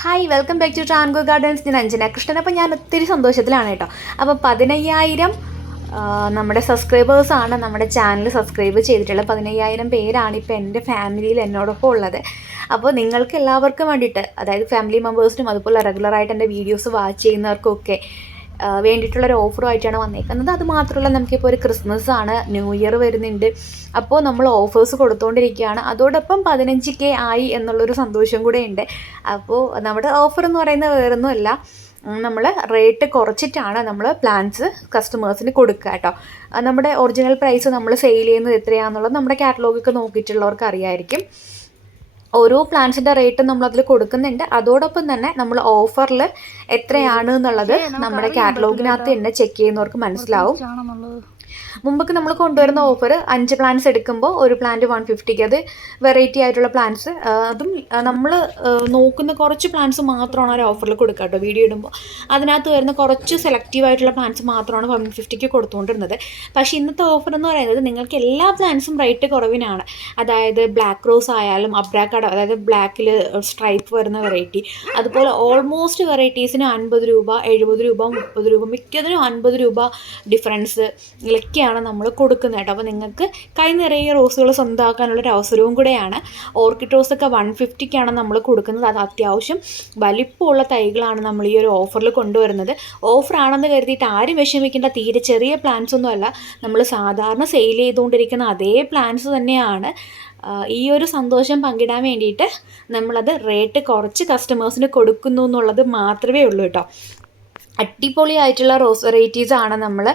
Hi welcome back to Trango gardens ഞാൻ അഞ്ജന കൃഷ്ണൻ. അപ്പോൾ ഞാൻ ഒത്തിരി സന്തോഷത്തിലാണ് കേട്ടോ. അപ്പോൾ പതിനയ്യായിരം നമ്മുടെ സബ്സ്ക്രൈബേഴ്സാണ് നമ്മുടെ ചാനൽ സബ്സ്ക്രൈബ് ചെയ്തിട്ടുള്ള പതിനയ്യായിരം പേരാണ് ഇപ്പോൾ എന്റെ ഫാമിലിയിൽ എന്നോടൊപ്പം ഉള്ളത്. അപ്പോൾ നിങ്ങൾക്ക് എല്ലാവർക്കും വേണ്ടിയിട്ട് അതായത് ഫാമിലി മെമ്പേഴ്സിനും അതുപോലെ റെഗുലറായിട്ട് എന്റെ വീഡിയോസ് വാച്ച് ചെയ്യുന്നവർക്കൊക്കെ വേണ്ടിയിട്ടുള്ളൊരു ഓഫറുമായിട്ടാണ് വന്നേക്കുന്നത്. അത് മാത്രമല്ല നമുക്കിപ്പോൾ ഒരു ക്രിസ്മസ് ആണ് ന്യൂ ഇയർ വരുന്നുണ്ട്. അപ്പോൾ നമ്മൾ ഓഫേഴ്സ് കൊടുത്തുകൊണ്ടിരിക്കുകയാണ് അതോടൊപ്പം പതിനഞ്ച് കെ ആയി എന്നുള്ളൊരു സന്തോഷം കൂടെ ഉണ്ട് അപ്പോൾ നമ്മുടെ ഓഫർ എന്ന് പറയുന്നത് വേറൊന്നുമല്ല. നമ്മൾ റേറ്റ് കുറച്ചിട്ടാണ് നമ്മൾ പ്ലാൻസ് കസ്റ്റമേഴ്സിന് കൊടുക്കുക കേട്ടോ. നമ്മുടെ ഒറിജിനൽ പ്രൈസ് നമ്മൾ സെയിൽ ചെയ്യുന്നത് എത്രയാണെന്നുള്ളത് നമ്മുടെ കാറ്റലോഗൊക്കെ നോക്കിയിട്ടുള്ളവർക്ക് അറിയായിരിക്കും. ഓരോ പ്ലാൻസിന്റെ റേറ്റ് നമ്മൾ അതിൽ കൊടുക്കുന്നുണ്ട്. അതോടൊപ്പം തന്നെ നമ്മൾ ഓഫറിൽ എത്രയാണ് എന്നുള്ളത് നമ്മുടെ കാറ്റലോഗിനകത്ത് തന്നെ ചെക്ക് ചെയ്യുന്നവർക്ക് മനസ്സിലാവും. മുമ്പൊക്കെ നമ്മൾ കൊണ്ടുവരുന്ന ഓഫർ അഞ്ച് പ്ലാൻസ് എടുക്കുമ്പോൾ ഒരു പ്ലാന്റ് വൺ ഫിഫ്റ്റിക്ക് അത് വെറൈറ്റി ആയിട്ടുള്ള പ്ലാൻസ് അതും നമ്മൾ നോക്കുന്ന കുറച്ച് പ്ലാൻസ് മാത്രമാണ് ഒരു ഓഫറിൽ കൊടുക്കുക കേട്ടോ വീഡിയോ ഇടുമ്പോൾ അതിനകത്ത് വരുന്ന കുറച്ച് സെലക്റ്റീവ് ആയിട്ടുള്ള പ്ലാൻസ് മാത്രമാണ് വൺ ഫിഫ്റ്റിക്ക് കൊടുത്തുകൊണ്ടിരുന്നത് പക്ഷേ ഇന്നത്തെ ഓഫർ എന്ന് പറയുന്നത് നിങ്ങൾക്ക് എല്ലാ പ്ലാൻസും റേറ്റ് കുറവിനാണ്. അതായത് ബ്ലാക്ക് റോസ് ആയാലും അബ്രാക്കട അതായത് ബ്ലാക്കിൽ സ്ട്രൈപ്പ് വരുന്ന വെറൈറ്റി അതുപോലെ ഓൾമോസ്റ്റ് വെറൈറ്റീസിന് അൻപത് രൂപ എഴുപത് രൂപ മുപ്പത് രൂപ മിക്കതിനും അൻപത് രൂപ ഡിഫറൻസ് ഇതിലൊക്കെയാണ് നമ്മൾ കൊടുക്കുന്നത് കേട്ടോ. അപ്പോൾ നിങ്ങൾക്ക് കൈ നിറയെ റോസുകൾ സ്വന്തമാക്കാനുള്ള ഒരു അവസരവും കൂടെയാണ്. ഓർക്കിഡ് റോസൊക്കെ വൺ ഫിഫ്റ്റിക്കാണ് നമ്മൾ കൊടുക്കുന്നത്. അത് അത്യാവശ്യം വലിപ്പമുള്ള തൈകളാണ് നമ്മൾ ഈ ഒരു ഓഫറിൽ കൊണ്ടുവരുന്നത്. ഓഫറാണെന്ന് കരുതിയിട്ട് ആരും വിഷമിക്കേണ്ട. തീരെ ചെറിയ പ്ലാൻസ് ഒന്നുമല്ല നമ്മൾ സാധാരണ സെയിൽ ചെയ്തുകൊണ്ടിരിക്കുന്ന അതേ പ്ലാന്റ്സ് തന്നെയാണ്. ഈ ഒരു സന്തോഷം പങ്കിടാൻ വേണ്ടിയിട്ട് നമ്മളത് റേറ്റ് കുറച്ച് കസ്റ്റമേഴ്സിന് കൊടുക്കുന്നു എന്നുള്ളത് മാത്രമേ ഉള്ളൂ കേട്ടോ. അടിപൊളിയായിട്ടുള്ള റോസ് വെറൈറ്റീസ് ആണ് നമ്മൾ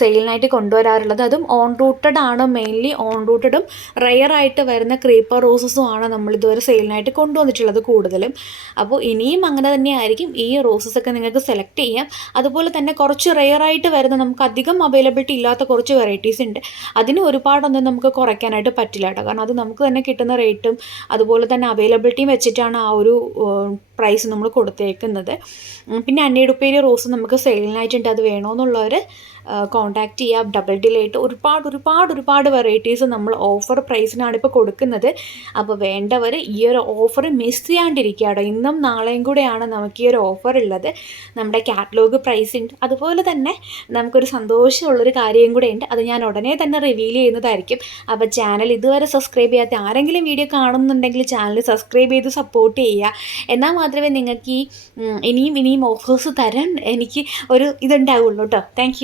സെയിലിനായിട്ട് കൊണ്ടുവരാറുള്ളത്. അതും ഓൺ റൂട്ടഡ് ആണ് മെയിൻലി ഓൺ റൂട്ടഡും റെയർ ആയിട്ട് വരുന്ന ക്രീപ്പർ റോസസും ആണ് നമ്മൾ ഇതുവരെ സെയിലിനായിട്ട് കൊണ്ടുവന്നിട്ടുള്ളത് കൂടുതലും. അപ്പോൾ ഇനിയും അങ്ങനെ തന്നെയായിരിക്കും ഈ റോസസ് ഒക്കെ നിങ്ങൾക്ക് സെലക്ട് ചെയ്യാം. അതുപോലെ തന്നെ കുറച്ച് റെയർ ആയിട്ട് വരുന്ന നമുക്ക് അധികം അവൈലബിലിറ്റി ഇല്ലാത്ത കുറച്ച് വെറൈറ്റീസ് ഉണ്ട്. അതിന് ഒരുപാടൊന്നും നമുക്ക് കുറയ്ക്കാനായിട്ട് പറ്റില്ല കേട്ടോ. കാരണം അത് നമുക്ക് തന്നെ കിട്ടുന്ന റേറ്റും അതുപോലെ തന്നെ അവൈലബിലിറ്റിയും വെച്ചിട്ടാണ് ആ ഒരു പ്രൈസ് നമ്മൾ കൊടുത്തേക്കുന്നത്. പിന്നെ അന്നേടുപ്പേരി റോസ് നമുക്ക് സെയിലിനായിട്ടുണ്ട്. അത് വേണമെന്നുള്ളവർ കോൺടാക്റ്റ് ചെയ്യുക ഡബിൾ ഡിലേറ്റ് ഒരുപാട് ഒരുപാട് ഒരുപാട് വെറൈറ്റീസ് നമ്മൾ ഓഫർ പ്രൈസിനാണ് ഇപ്പോൾ കൊടുക്കുന്നത്. അപ്പോൾ വേണ്ടവർ ഈ ഒരു ഓഫർ മിസ് ചെയ്യാണ്ടിരിക്കുക കേട്ടോ. ഇന്നും നാളെയും കൂടെയാണ് നമുക്ക് ഈ ഒരു ഓഫർ ഉള്ളത്. നമ്മുടെ കാറ്റലോഗ് പ്രൈസ് ഉണ്ട്. അതുപോലെ തന്നെ നമുക്കൊരു സന്തോഷമുള്ളൊരു കാര്യം കൂടെ ഉണ്ട്. അത് ഞാൻ ഉടനെ തന്നെ റിവീൽ ചെയ്യുന്നതായിരിക്കും. അപ്പോൾ ചാനൽ ഇതുവരെ സബ്സ്ക്രൈബ് ചെയ്യാത്ത ആരെങ്കിലും വീഡിയോ കാണുന്നുണ്ടെങ്കിൽ ചാനൽ സബ്സ്ക്രൈബ് ചെയ്ത് സപ്പോർട്ട് ചെയ്യുക. എന്നാൽ മാത്രമേ നിങ്ങൾക്ക് ഈ ഇനിയും ഇനിയും ഓഫേഴ്സ് തരാൻ എനിക്ക് ഒരു ഇതുണ്ടാവുള്ളൂ കേട്ടോ താങ്ക്